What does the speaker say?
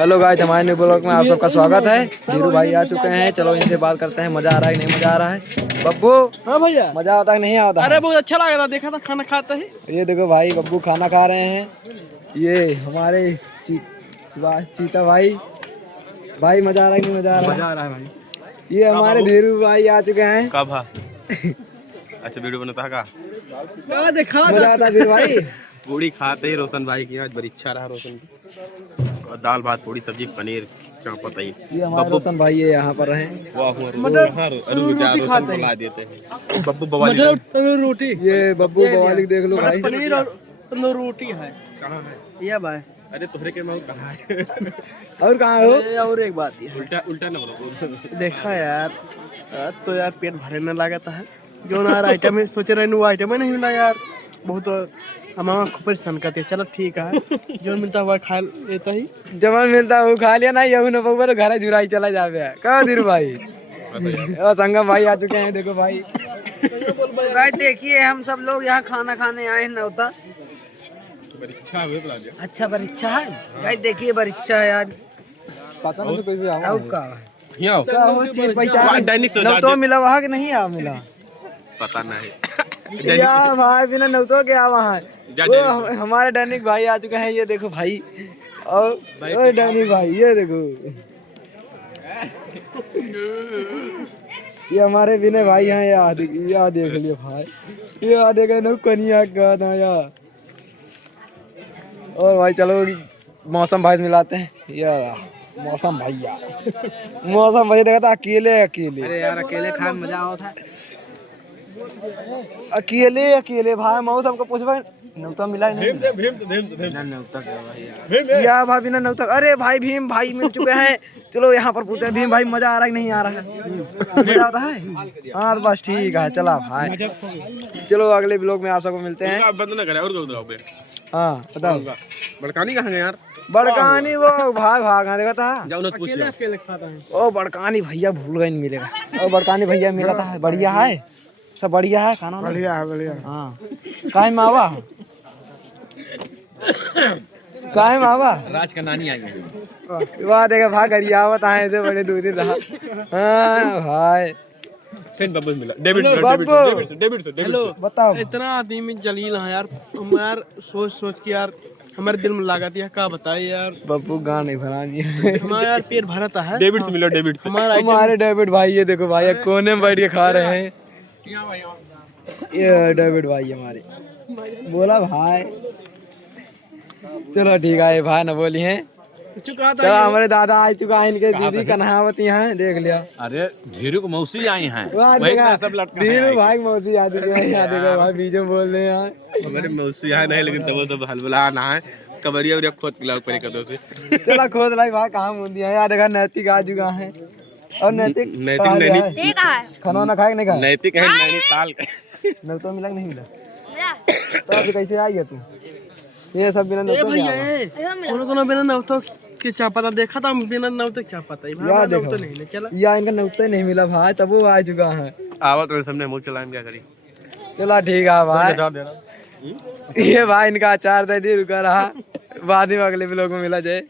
Hello guys, हमारे new blog में आप सबका स्वागत है। धीरू भाई आ चुके हैं, चलो इनसे बात करते हैं। मजा आ रहा है कि नहीं मजा आ रहा है बब्बू? हाँ भैया, मजा आता है कि नहीं आता? अरे बहुत अच्छा लगा था, देखा था खाना खाते ही। ये देखो भाई, बब्बू खाना खा रहे हैं। ये हमारे चीता भाई। भाई मजा आ रहा है कि नहीं मजा आ रहा है? मजा आ रहा है भाई। ये हमारे धीरू भाई आ चुके हैं। कब है? अच्छा वीडियो बनाता है का? देखा मजा आता है धीरू भाई। पूड़ी खाते ही रोशन भाई की आज बड़ी इच्छा रहा रोशन की, और दाल भात पूड़ी सब्जी पनीर चापत आई। ये हमारे रोशन भाई ये यहाँ पर हैं। रोशन बुला देते हैं बब्बू बवाली। तंदूर रोटी, ये बब्बू बवाली देख लो भाई। पनीर और तंदूर रोटी है। कहाँ है? ये भाई, अरे तुम्हारे के मैं कहाँ है? और कहाँ हो? और एक बात ये उल्टा उल्टा ना बोलो। देखा यार, तो यार पेट भरे न लागता है। जो ना आइटम है सोचे रहे वो आइटम ही नहीं मिला यार। बहुत हमारा खूब परेशान करते। चलो ठीक है, जो मिलता हुआ खा लेता ही। जब मिलता है वो खा लिया ना, यही ना बबू तो घर जुराई चला जावे। कहाँ धीरू भाई? और संगम भाई आ चुके हैं, देखो भाई। भाई देखिए, हम सब लोग यहाँ खाना खाने आए हैं नौता। परीक्षा हुए बुला दिया। अच्छा परीक्षा है भाई, देखिए परीक्षा है आज। पता नहीं कैसे और का यहाँ क्या हो चीज पहचान दैनिक नौ तो मिला वहाँ कि नहीं आ मिला? पता नहीं। या भाई बिना नौ तो क्या वहाँ वो हमारे दैनिक भाई आ चुके हैं। ये देखो भाई, और दैनिक भाई ये देखो। ये हमारे विनय भाई हैं। यहाँ देख लियो भाई, ये देखे न कनिया का नया। और भाई चलो मौसम भाई से मिलाते हैं। या मौसम भैया, मौसम भैया देखा था अकेले अकेले। अरे यार अकेले खाने में मजा आता है। अकेले अकेले भाई मौसम को पूछ भाई नौता मिला ही नहीं। या भाई बिना नौता। अरे भाई भीम भाई मिल चुके हैं। चलो यहाँ पर पूछते हैं भीम भाई मजा आ रहा है कि नहीं आ रहा है? मजा आता है? हाँ तो बस ठीक है, चला भाई। चलो अगले ब्लॉग में आप सबको मिलते हैं। बंद ना करे और हाँ बताओ, बड़कानी कहाँ गए यार? बड़कानी वो भाग भाग देखा था। जाओ ना पूछ लो। अकेले खाता है। ओ बड़कानी भैया भूल गए, नहीं मिलेगा। ओ बड़कानी भैया मिला था। बढ़िया है, सब बढ़िया है खाना। बढ़िया है, बढ़िया। हाँ काहे मावा, काहे मावा राज का नानी आई है। वाह देखा भाग गरियावत आए थे, बड़े दूरी रहा। हाँ भाई फिर बब्बू मिला। डेविड हेलो, बताओ। इतना आदमी जलील है यार। हम यार सोच सोच के यार हमारे दिल में लागत है। क्या बताए यार, बब्बू गाँव नहीं भरानी है। हमारा यार पेट भरता है। डेविड से मिला। डेविड से हमारा हमारे डेविड भाई ये देखो भाई, कोने में बैठ के खा रहे हैं। ये डेविड भाई हमारे बोला भाई। चलो ठीक है, भाई ना बोली है। चुका चलो हमारे दादा आ चुका है, इनके दीदी कन्हावती हैं, देख लिया। अरे धीरू को मौसी आई हैं। वाह वही देखा, सब लटका धीरू भाई मौसी याद यहाँ देखो भाई, बीचों बोल रहे हैं। हमारे मौसी यहाँ नहीं, लेकिन तब तो हलबला ना है। कबरिया उरिया खोद के लाओ परे कदों से। चला खोद लाई भाई, कहाँ मुंदी है यार। देखा नैतिक आ चुका है। और नैतिक नैतिक खाना वाना खाए नहीं खाए? नैतिक है नैनीताल का। नौ तो मिला कि नहीं मिला? तो अभी कैसे आई है तू? ये सब बिना नौतों के आवा। कोनो बिना नौतो के चापाता देखा था, बिना नौतो के चापाता ही यार भाई। देखो, नौतो नहीं चला या इनका नौता ही नहीं मिला भाई, तब वो आ चुका है। आवत में सबने मुंह चलाएं, क्या करी? चला ठीक है भाई। ये भाई इनका अचार दे दी रुका रहा। बाद में अगले ब्लॉग में मिला जाए।